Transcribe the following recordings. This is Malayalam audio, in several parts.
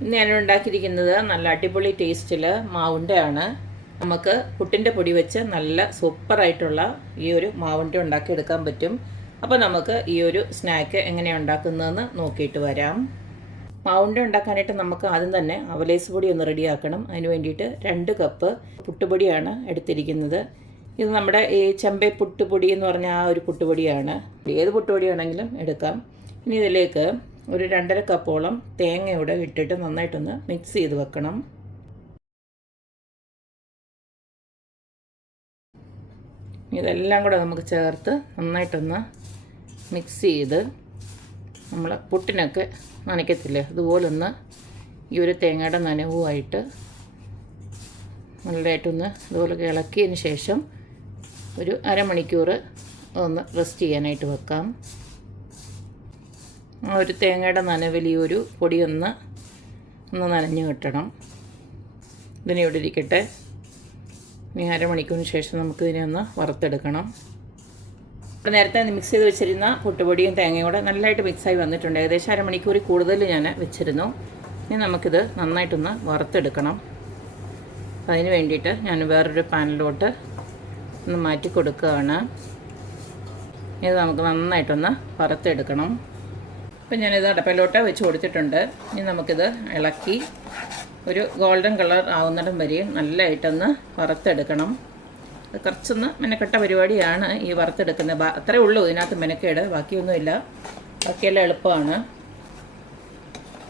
ഇന്ന് ഞാൻ ഉണ്ടാക്കിയിരിക്കുന്നത് നല്ല അടിപൊളി ടേസ്റ്റിൽ മാവുണ്ടയാണ്. നമുക്ക് പുട്ടിൻ്റെ പൊടി വെച്ച് നല്ല സൂപ്പറായിട്ടുള്ള ഈ ഒരു മാവുണ്ട ഉണ്ടാക്കിയെടുക്കാൻ പറ്റും. അപ്പോൾ നമുക്ക് ഈ ഒരു സ്നാക്ക് എങ്ങനെയാണ് ഉണ്ടാക്കുന്നതെന്ന് നോക്കിയിട്ട് വരാം. മാവുണ്ട ഉണ്ടാക്കാനായിട്ട് നമുക്ക് ആദ്യം തന്നെ അവലേസ് പൊടി ഒന്ന് റെഡിയാക്കണം. അതിന് വേണ്ടിയിട്ട് 2 കപ്പ് പുട്ടുപൊടിയാണ് എടുത്തിരിക്കുന്നത്. ഇത് നമ്മുടെ ഈ ചെമ്പൈ പുട്ടുപൊടി എന്ന് പറഞ്ഞ ആ ഒരു പുട്ടുപൊടിയാണ്. ഏത് പുട്ടുപൊടിയാണെങ്കിലും എടുക്കാം. ഇനി ഇതിലേക്ക് ഒരു 2.5 കപ്പോളം തേങ്ങയുടെ ഇട്ടിട്ട് നന്നായിട്ടൊന്ന് മിക്സ് ചെയ്ത് വെക്കണം. ഇതെല്ലാം കൂടെ നമുക്ക് ചേർത്ത് നന്നായിട്ടൊന്ന് മിക്സ് ചെയ്ത് നമ്മൾ പുട്ടിനൊക്കെ നനയ്ക്കത്തില്ലേ അതുപോലൊന്ന് ഈ ഒരു തേങ്ങയുടെ നനവുമായിട്ട് നല്ലതായിട്ടൊന്ന് ഇതുപോലെ ഇളക്കിയതിന് ശേഷം ഒരു അരമണിക്കൂർ ഒന്ന് റെസ്റ്റ് ചെയ്യാനായിട്ട് വെക്കാം. ആ ഒരു തേങ്ങയുടെ നനവിൽ ഈ ഒരു പൊടിയൊന്ന് നനഞ്ഞ് കിട്ടണം. ഇതിനെ ഇവിടെ ഇരിക്കട്ടെ. ഇനി അരമണിക്കൂറിന് ശേഷം നമുക്കിതിനെ ഒന്ന് വറുത്തെടുക്കണം. ഇപ്പോൾ നേരത്തെ മിക്സ് ചെയ്ത് വെച്ചിരുന്ന പുട്ടുപൊടിയും തേങ്ങയും കൂടെ നല്ലതായിട്ട് മിക്സായി വന്നിട്ടുണ്ട്. ഏകദേശം അരമണിക്കൂറിൽ കൂടുതൽ ഞാൻ വെച്ചിരുന്നു. ഇനി നമുക്കിത് നന്നായിട്ടൊന്ന് വറുത്തെടുക്കണം. അതിന് വേണ്ടിയിട്ട് ഞാൻ വേറൊരു പാനിലോട്ട് ഒന്ന് മാറ്റി കൊടുക്കുകയാണ്. ഇത് നമുക്ക് നന്നായിട്ടൊന്ന് വറുത്തെടുക്കണം. അപ്പം ഞാനിത് അടപ്പിലോട്ട് വെച്ച് കൊടുത്തിട്ടുണ്ട്. ഇനി നമുക്കിത് ഇളക്കി ഒരു ഗോൾഡൻ കളർ ആവുന്നിടം വരെയും നല്ലതായിട്ടൊന്ന് വറുത്തെടുക്കണം. അത് കുറച്ചൊന്ന് മെനക്കെട്ട പരിപാടിയാണ് ഈ വറുത്തെടുക്കുന്നത്. അത്രേ ഉള്ളൂ ഇതിനകത്ത് മെനക്കേട്, ബാക്കിയൊന്നുമില്ല. ബാക്കിയെല്ലാം എളുപ്പമാണ്.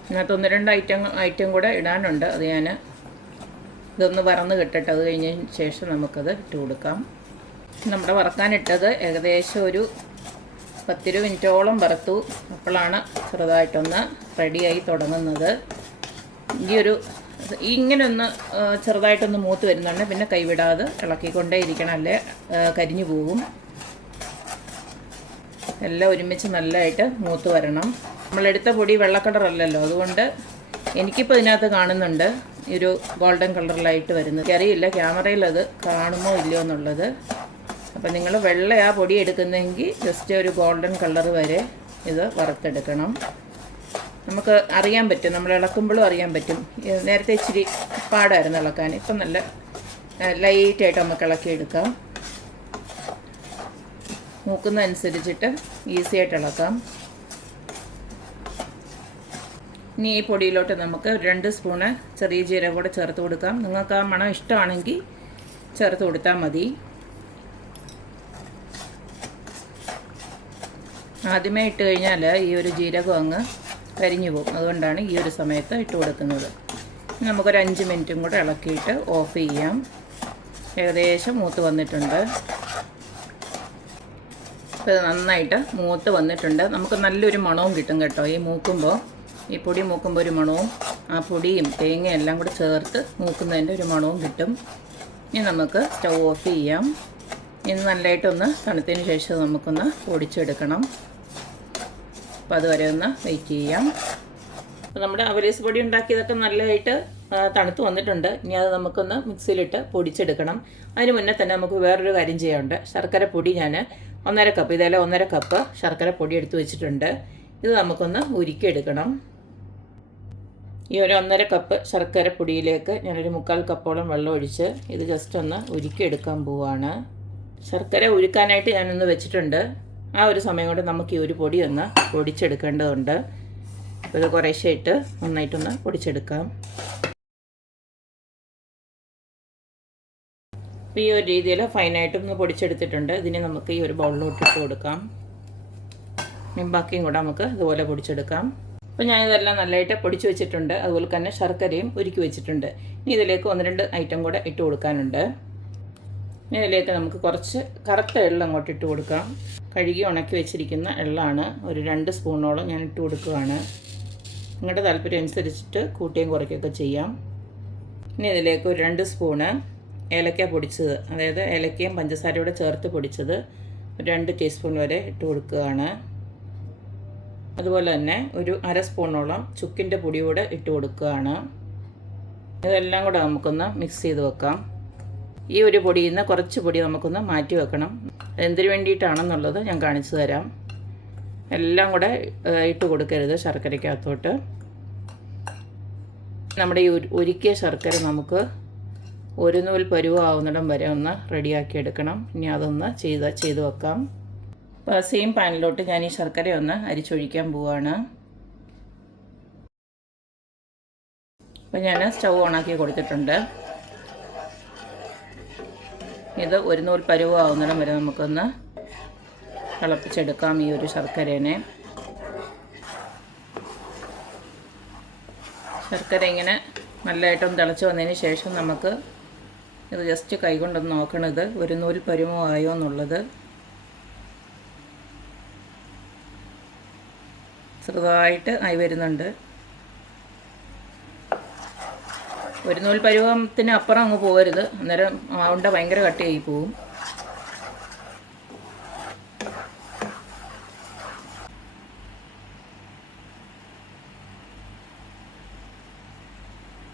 ഇതിനകത്ത് 1-2 ഐറ്റം കൂടെ ഇടാനുണ്ട്. അത് ഞാൻ ഇതൊന്ന് വറന്ന് കിട്ടട്ടെ. അത് കഴിഞ്ഞതിന് ശേഷം നമുക്കത് ഇട്ട് കൊടുക്കാം. നമ്മുടെ വറക്കാനിട്ടത് ഏകദേശം ഒരു 10 മിനിറ്റോളം വറുത്തു. അപ്പോഴാണ് ചെറുതായിട്ടൊന്ന് റെഡിയായി തുടങ്ങുന്നത്. ഇങ്ങനെ ഒന്ന് ചെറുതായിട്ടൊന്ന് മൂത്ത് വരുന്നുണ്ട്. പിന്നെ കൈവിടാതെ ഇളക്കിക്കൊണ്ടേ ഇരിക്കണം, അല്ലേ കരിഞ്ഞു പോകും. എല്ലാം ഒരുമിച്ച് നല്ലതായിട്ട് മൂത്ത് വരണം. നമ്മളെടുത്ത പൊടി വെള്ള കളറല്ലല്ലോ, അതുകൊണ്ട് എനിക്കിപ്പോൾ ഇതിനകത്ത് കാണുന്നുണ്ട് ഈ ഒരു ഗോൾഡൻ കളറിലായിട്ട് വരുന്നത്. എനിക്കറിയില്ല ക്യാമറയിൽ അത് കാണുമോ ഇല്ലയോ എന്നുള്ളത്. അപ്പോൾ നിങ്ങൾ വെള്ളയാ പൊടി എടുക്കുന്നതെങ്കിൽ ജസ്റ്റ് ഒരു ഗോൾഡൻ കളർ വരെ ഇത് വറുത്തെടുക്കണം. നമുക്ക് അറിയാൻ പറ്റും, നമ്മൾ ഇളക്കുമ്പോഴും അറിയാൻ പറ്റും. നേരത്തെ ഇച്ചിരി പാടായിരുന്നു ഇളക്കാൻ. ഇപ്പം നല്ല ലൈറ്റായിട്ട് നമുക്ക് ഇളക്കിയെടുക്കാം. മൂക്കുന്നതനുസരിച്ചിട്ട് ഈസി ആയിട്ട് ഇളക്കാം. ഇനി ഈ പൊടിയിലോട്ട് നമുക്ക് 2 സ്പൂണ് ചെറിയ ജീരകം കൂടെ ചേർത്ത് കൊടുക്കാം. നിങ്ങൾക്ക് ആ മണം ഇഷ്ടമാണെങ്കിൽ ചേർത്ത് കൊടുത്താൽ മതി. ആദ്യമേ ഇട്ട് കഴിഞ്ഞാൽ ഈ ഒരു ജീരകം അങ്ങ് കരിഞ്ഞു പോകും. അതുകൊണ്ടാണ് ഈ ഒരു സമയത്ത് ഇട്ട് കൊടുക്കുന്നത്. നമുക്കൊരു 5 മിനിറ്റും കൂടെ ഇളക്കിയിട്ട് ഓഫ് ചെയ്യാം. ഏകദേശം മൂത്ത് വന്നിട്ടുണ്ട്. അപ്പോൾ ഇത് നന്നായിട്ട് മൂത്ത് വന്നിട്ടുണ്ട്. നമുക്ക് നല്ലൊരു മണവും കിട്ടും കേട്ടോ. ഈ പൊടി മൂക്കുമ്പോൾ ഒരു മണവും ആ പൊടിയും തേങ്ങയും എല്ലാം കൂടെ ചേർത്ത് മൂക്കുന്നതിൻ്റെ ഒരു മണവും കിട്ടും. ഇനി നമുക്ക് സ്റ്റൗ ഓഫ് ചെയ്യാം. ഇനി നല്ലതായിട്ടൊന്ന് തണുത്തതിന് ശേഷം നമുക്കൊന്ന് പൊടിച്ചെടുക്കണം. അപ്പോൾ അതുവരെ ഒന്ന് വെയിറ്റ് ചെയ്യാം. അപ്പോൾ നമ്മുടെ അവലേസ് പൊടി ഉണ്ടാക്കിയതൊക്കെ നല്ലതായിട്ട് തണുത്ത് വന്നിട്ടുണ്ട്. ഇനി അത് നമുക്കൊന്ന് മിക്സിയിലിട്ട് പൊടിച്ചെടുക്കണം. അതിന് മുന്നേ തന്നെ നമുക്ക് വേറൊരു കാര്യം ചെയ്യാനുണ്ട്. ശർക്കര പൊടി ഞാൻ 1.5 കപ്പ്, ഇതേപോലെ 1.5 കപ്പ് ശർക്കര പൊടി എടുത്ത് വെച്ചിട്ടുണ്ട്. ഇത് നമുക്കൊന്ന് ഉരുക്കിയെടുക്കണം. ഈ ഒരു 1.5 കപ്പ് ശർക്കര പൊടിയിലേക്ക് ഞാനൊരു 3/4 കപ്പോളം വെള്ളം ഒഴിച്ച് ഇത് ജസ്റ്റ് ഒന്ന് ഉരുക്കിയെടുക്കാൻ പോവുകയാണ്. ശർക്കര ഉരുക്കാനായിട്ട് ഞാനൊന്ന് വെച്ചിട്ടുണ്ട്. ആ ഒരു സമയം കൊണ്ട് നമുക്ക് ഈ ഒരു പൊടി ഒന്ന് പൊടിച്ചെടുക്കേണ്ടതുണ്ട്. ഇത് കുറേശ്ശെ ഇട്ട് നന്നായിട്ടൊന്ന് പൊടിച്ചെടുക്കാം. ഈ ഒരു രീതിയിൽ ഫൈനായിട്ടൊന്ന് പൊടിച്ചെടുത്തിട്ടുണ്ട്. ഇതിനെ നമുക്ക് ഈ ഒരു ബൗളിലോട്ട് ഇട്ട് കൊടുക്കാം. ബാക്കിയും കൂടെ നമുക്ക് ഇതുപോലെ പൊടിച്ചെടുക്കാം. അപ്പോൾ ഞാനിതെല്ലാം നല്ലതായിട്ട് പൊടിച്ച് വെച്ചിട്ടുണ്ട്. അതുപോലെ തന്നെ ശർക്കരയും ഉരുക്കി വെച്ചിട്ടുണ്ട്. ഇനി ഇതിലേക്ക് 1-2 ഐറ്റം കൂടെ ഇട്ട് കൊടുക്കാനുണ്ട്. ഇനി ഇതിലേക്ക് നമുക്ക് കുറച്ച് കറുത്ത എള്ള അങ്ങോട്ട് ഇട്ട് കൊടുക്കാം. കഴുകി ഉണക്കി വെച്ചിരിക്കുന്ന എള്ളാണ്. ഒരു 2 സ്പൂണോളം ഞാൻ ഇട്ട് കൊടുക്കുകയാണ്. നിങ്ങളുടെ താല്പര്യം അനുസരിച്ചിട്ട് കൂട്ടുകയും കുറയ്ക്കുകയൊക്കെ ചെയ്യാം. ഇനി ഇതിലേക്ക് ഒരു 2 സ്പൂണ് ഏലക്ക പൊടിച്ചത്, അതായത് ഏലക്കയും പഞ്ചസാരയോടെ ചേർത്ത് പൊടിച്ചത് 2 ടീസ്പൂൺ വരെ ഇട്ട് കൊടുക്കുകയാണ്. അതുപോലെ തന്നെ ഒരു 1/2 സ്പൂണോളം ചുക്കിൻ്റെ പൊടി കൂടെ ഇട്ട് കൊടുക്കുകയാണ്. ഇതെല്ലാം കൂടെ നമുക്കൊന്ന് മിക്സ് ചെയ്ത് വെക്കാം. ഈ ഒരു പൊടിയിൽ നിന്ന് കുറച്ച് പൊടി നമുക്കൊന്ന് മാറ്റി വെക്കണം. എന്തിനു വേണ്ടിയിട്ടാണെന്നുള്ളത് ഞാൻ കാണിച്ചു തരാം. എല്ലാം കൂടെ ഇട്ട് കൊടുക്കരുത് ശർക്കരയ്ക്കകത്തോട്ട്. നമ്മുടെ ഈ ഉരുക്കിയ ശർക്കര നമുക്ക് ഒരു നൂൽ പരുവാവുന്നിടം വരെ ഒന്ന് റെഡിയാക്കി എടുക്കണം. ഇനി അതൊന്ന് ചെയ്ത് വെക്കാം. അപ്പോൾ സെയിം പാനിലോട്ട് ഞാൻ ഈ ശർക്കര ഒന്ന് അരിച്ചൊഴിക്കാൻ പോവുകയാണ്. അപ്പോൾ ഞാൻ സ്റ്റൗ ഓണാക്കി കൊടുത്തിട്ടുണ്ട്. ഇത് ഒരു നൂൽ പരുവാവുന്നിടം വരെ നമുക്കൊന്ന് തിളപ്പിച്ചെടുക്കാം ഈ ഒരു ശർക്കരേനെ. ശർക്കര ഇങ്ങനെ നല്ലതായിട്ടൊന്ന് തിളച്ച് വന്നതിന് ശേഷം നമുക്ക് ഇത് ജസ്റ്റ് കൈകൊണ്ടൊന്ന് നോക്കണത് ഒരു നൂൽ പരുവോ ആയോ എന്നുള്ളത്. ചെറുതായിട്ട് ആയി വരുന്നുണ്ട്. ഒരു നൂൽ പരുവത്തിന് അപ്പുറം അങ്ങ് പോകരുത്, അന്നേരം ഉണ്ട ഭയങ്കര കട്ടിയായി പോവും.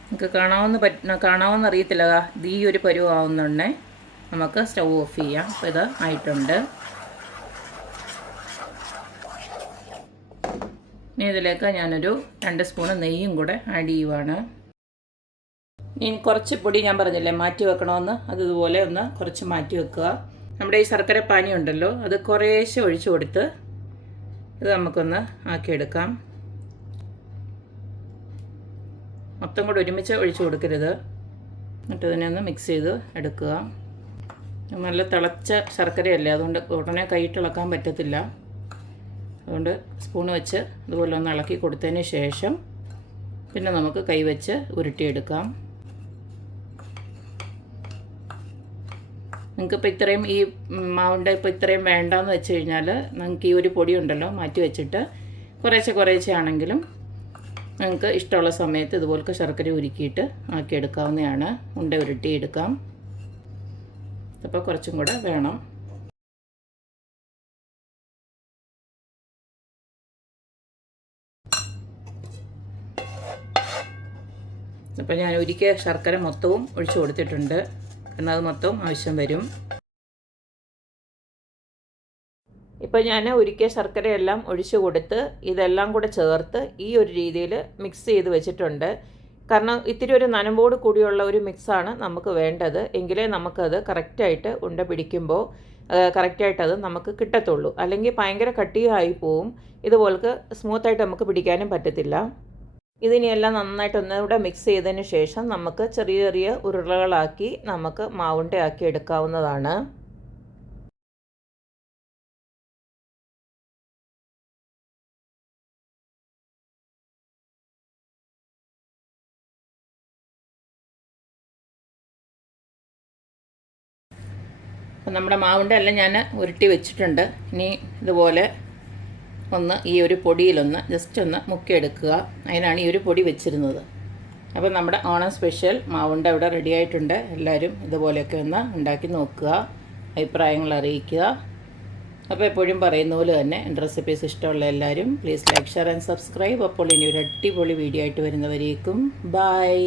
നമുക്ക് കാണാമെന്ന് അറിയത്തില്ല. ഈ ഒരു പരുവാവുന്നുണ്ടേ നമുക്ക് സ്റ്റൗ ഓഫ് ചെയ്യാം. അപ്പോൾ ഇത് ആയിട്ടുണ്ട്. ഇനി ഇതിലേക്ക് ഞാനൊരു 2 സ്പൂണ് നെയ്യും കൂടെ ആഡ് ചെയ്യുവാണ്. ഇനി കുറച്ച് പൊടി ഞാൻ പറഞ്ഞില്ലേ മാറ്റി വെക്കണമെന്ന്, അതുപോലെ ഒന്ന് കുറച്ച് മാറ്റി വെക്കുക. നമ്മുടെ ഈ ശർക്കര പാനി ഉണ്ടല്ലോ, അത് കുറേശ്ശെ ഒഴിച്ചു കൊടുത്ത് ഇത് നമുക്കൊന്ന് ആക്കിയെടുക്കാം. മൊത്തം കൂടെ ഒരുമിച്ച് ഒഴിച്ചു കൊടുക്കരുത്. എന്നിട്ട് ഇതിനെ ഒന്ന് മിക്സ് ചെയ്ത് എടുക്കുക. നല്ല തിളച്ച ശർക്കരയല്ലേ, അതുകൊണ്ട് ഉടനെ കൈയിട്ട് ഇളക്കാൻ പറ്റത്തില്ല. അതുകൊണ്ട് സ്പൂണ് വെച്ച് ഇതുപോലെ ഒന്ന് ഇളക്കി കൊടുത്തതിന് ശേഷം പിന്നെ നമുക്ക് കൈവച്ച് ഉരുട്ടിയെടുക്കാം. നിങ്ങൾക്കിപ്പോൾ ഇത്രയും ഈ മാവുണ്ട ഇപ്പോൾ ഇത്രയും വേണ്ടാന്ന് വെച്ച് കഴിഞ്ഞാൽ നിങ്ങൾക്ക് ഈ ഒരു പൊടി ഉണ്ടല്ലോ മാറ്റി വെച്ചിട്ട് കുറേശ്ശെ ആണെങ്കിലും നിങ്ങൾക്ക് ഇഷ്ടമുള്ള സമയത്ത് ഇതുപോലത്തെ ശർക്കര ഉരുക്കിയിട്ട് ആക്കിയെടുക്കാവുന്നതാണ്. ഉണ്ട ഉരുട്ടിയെടുക്കാം. അപ്പോൾ കുറച്ചും കൂടെ വേണം. അപ്പോൾ ഞാൻ ഉരുക്കിയ ശർക്കര മൊത്തവും ഒഴിച്ചു കൊടുത്തിട്ടുണ്ട്. കാരണം അത് മൊത്തവും ആവശ്യം വരും. ഇപ്പോൾ ഞാൻ ഉരുക്കിയ ശർക്കരയെല്ലാം ഒഴിച്ചു കൊടുത്ത് ഇതെല്ലാം കൂടെ ചേർത്ത് ഈ ഒരു രീതിയിൽ മിക്സ് ചെയ്ത് വെച്ചിട്ടുണ്ട്. കാരണം ഇത്തിരി ഒരു നനമ്പോട് കൂടിയുള്ള ഒരു മിക്സാണ് നമുക്ക് വേണ്ടത്. എങ്കിലേ നമുക്കത് കറക്റ്റായിട്ട് ഉണ്ട പിടിക്കുമ്പോൾ കറക്റ്റായിട്ടത് നമുക്ക് കിട്ടത്തുള്ളൂ. അല്ലെങ്കിൽ ഭയങ്കര കട്ടിയായി പോവും. ഇതുപോലക്ക് സ്മൂത്തായിട്ട് നമുക്ക് പിടിക്കാനും പറ്റത്തില്ല. ഇതിനെല്ലാം നന്നായിട്ട് ഒന്നുകൂടെ മിക്സ് ചെയ്തതിന് ശേഷം നമുക്ക് ചെറിയ ചെറിയ ഉരുളകളാക്കി നമുക്ക് മാവുണ്ടയാക്കി എടുക്കാവുന്നതാണ്. അപ്പം നമ്മുടെ മാവുണ്ട എല്ലാം ഞാൻ ഉരുട്ടി വെച്ചിട്ടുണ്ട്. ഇനി ഇതുപോലെ ഒന്ന് ഈ ഒരു പൊടിയിലൊന്ന് ജസ്റ്റ് ഒന്ന് മുക്കിയെടുക്കുക. അതിനാണ് ഈ ഒരു പൊടി വെച്ചിരുന്നത്. അപ്പോൾ നമ്മുടെ ഓണം സ്പെഷ്യൽ മാവുണ്ട ഇവിടെ റെഡി ആയിട്ടുണ്ട്. എല്ലാവരും ഇതുപോലെയൊക്കെ ഒന്ന് ഉണ്ടാക്കി നോക്കുക, അഭിപ്രായങ്ങൾ അറിയിക്കുക. അപ്പോൾ എപ്പോഴും പറയുന്ന പോലെ തന്നെ എൻ്റെ റെസിപ്പീസ് ഇഷ്ടമുള്ള എല്ലാവരും please like, share and subscribe. അപ്പോൾ ഇനി ഒരു അടിപൊളി വീഡിയോ ആയിട്ട് വരുന്നവരേക്കും ബൈ.